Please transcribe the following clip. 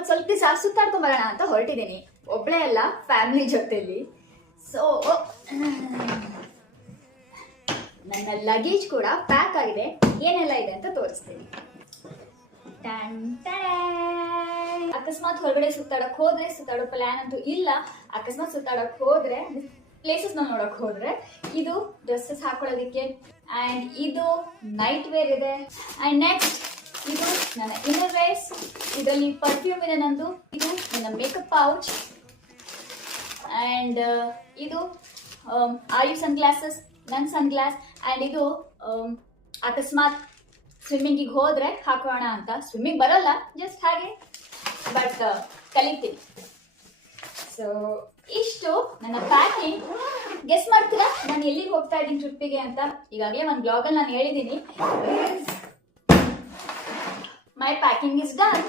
ಒಂದ್ ಸ್ವಲ್ಪ ದಿವಸ ಸುತ್ತಾಡ್ಕೊಂಡ್ ಬರೋಣ ಅಂತ ಹೊರಟಿದ್ದೀನಿ. ಒಬ್ಳೆ ಅಲ್ಲ, ಫ್ಯಾಮಿಲಿ ಜೊತೆಲಿ. ಸೊ ನನ್ನ ಲಗೇಜ್ ಕೂಡ ಪ್ಯಾಕ್ ಆಗಿದೆ. ಏನೆಲ್ಲ ಇದೆ ಅಂತ ತೋರಿಸ್ತೀನಿ. ಅಕಸ್ಮಾತ್ ಹೊರಗಡೆ ಸುತ್ತಾಡಕ್ ಹೋದ್ರೆ, ಸುತ್ತಾಡೋ ಪ್ಲಾನ್ ಅಂತೂ ಇಲ್ಲ, ಅಕಸ್ಮಾತ್ ಸುತ್ತಾಡಕ್ ಹೋದ್ರೆ ಪ್ಲೇಸಸ್ ನೋಡಕ್ ಹೋದ್ರೆ ಇದು ಡ್ರೆಸ್ಸಸ್ ಹಾಕೊಳ್ಳೋದಕ್ಕೆ, ಅಂಡ್ ಇದು ನೈಟ್ ವೇರ್ ಇದೆ, ಅಂಡ್ ನೆಕ್ಸ್ಟ್ ಇದು ನನ್ನ ಇನ್ನರ್ ವೇರ್ಸ್. ಇದರಲ್ಲಿ ಪರ್ಫ್ಯೂಮ್ ಇದೆ ನಂದು. ಇದು ನನ್ನ ಮೇಕಪ್ ಪೌಚ್, ಅಂಡ್ ಇದು ಆಯು ಸನ್ ಗ್ಲಾಸಸ್, ನನ್ನ ಸನ್ ಗ್ಲಾಸ್, ಅಂಡ್ ಇದು ಅಕಸ್ಮಾತ್ ಸ್ವಿಮ್ಮಿಂಗಿಗೆ ಹೋದ್ರೆ ಹಾಕೋಣ ಅಂತ. ಸ್ವಿಮ್ಮಿಂಗ್ ಬರಲ್ಲ, ಜಸ್ಟ್ ಹಾಗೆ, ಬಟ್ ಕಲಿತೀನಿ. ಸೊ ಇಷ್ಟು ನನ್ನ ಪ್ಯಾಕಿಂಗ್. ಗೆಸ್ ಮಾಡ್ತೀರಾ ನಾನು ಎಲ್ಲಿಗೆ ಹೋಗ್ತಾ ಇದ್ದೀನಿ ಟ್ರಿಪ್ಪಿಗೆ ಅಂತ? ಈಗಾಗಲೇ ಒಂದು ಬ್ಲಾಗಲ್ಲಿ ನಾನು ಹೇಳಿದ್ದೀನಿ. ಮೈ ಪ್ಯಾಕಿಂಗ್ ಇಸ್ ಡನ್.